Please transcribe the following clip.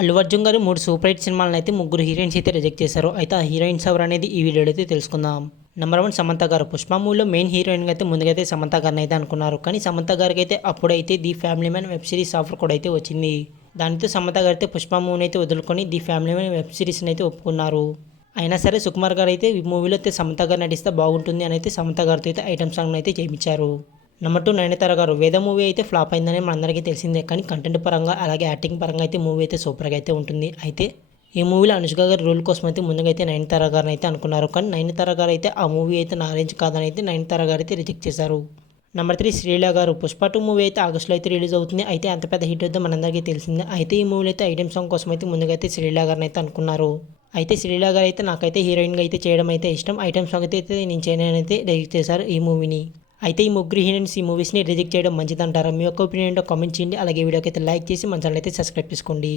అల్లు అర్జున్ గారు 3 super hit సినిమాలను అయితే ముగ్గురు హీరోయిన్స్ అయితే రిజెక్ట్ చేశారు. అయితే ఆ హీరోయిన్స్ ఎవరు అనేది ఈ వీడియోలో అయితే తెలుసుకుందాం. నెంబర్ 1 సమంత గారు. పుష్ప మూవీలో మెయిన్ హీరోయిన్గా అయితే ముందుగైతే సమంత గారిని అయితే అనుకున్నారు. కానీ సమంత గారికి అయితే అప్పుడైతే the family man web series offer కూడా అయితే వచ్చింది. దానితో సమంత గారు అయితే పుష్ప మూవీని అయితే వదులుకొని ది ఫ్యామిలీ మ్యాన్ వెబ్ సిరీస్ని అయితే ఒప్పుకున్నారు. అయినా సరే సుకుమార్ గారు అయితే ఈ మూవీలో అయితే సమంత గారు నటిస్తే బాగుంటుంది అని అయితే సమంత గారితో అయితే ఐటమ్ సాంగ్ని అయితే చేయించారు. నెంబర్ 2 నయనతార గారు. వేద మూవీ అయితే ఫ్లాప్ అయిందని మనందరికీ తెలిసిందే. కానీ కంటెంట్ పరంగా అలాగే యాక్టింగ్ పరంగా అయితే మూవీ అయితే సూపర్గా అయితే ఉంటుంది. అయితే ఈ మూవీలో అనుష్క గారి రోల్ కోసం అయితే ముందుగా అయితే నయనతార గారిని అయితే అనుకున్నారు. కానీ నయనతార గారు అయితే ఆ మూవీ అయితే నా రేంజ్ కాదని అయితే నయనతార గారు అయితే రిజెక్ట్ చేశారు. నెంబర్ 3 శ్రీలీల గారు. పుష్ప 2 మూవీ అయితే ఆగస్టులో అయితే రిలీజ్ అవుతుంది. అయితే అంత పెద్ద హిట్ వద్ద మనందరికీ తెలిసిందే. అయితే ఈ మూవీలో అయితే ఐటమ్ సాంగ్ కోసం అయితే ముందుగా అయితే శ్రీలీల గారిని అయితే అనుకున్నారు. అయితే శ్రీలీల గారు అయితే నాకైతే హీరోయిన్గా అయితే చేయడం అయితే ఇష్టం. ఐటమ్ సాంగ్ అయితే నేను చేయనని అయితే రిజెక్ట్ చేశారు ఈ మూవీని. అయితే ఈ ముగ్గురు హీరోయిన్స్ ఈ మూవీస్ని రిజెక్ట్ చేయడం మంచిదంటారా? మీ యొక్క ఒపీనియన్ ఏంటో కామెంట్ చేయండి. అలాగే వీడియోకి అయితే లైక్ చేసి మన ఛానల్ అయితే సబ్స్క్రైబ్ చేసుకోండి.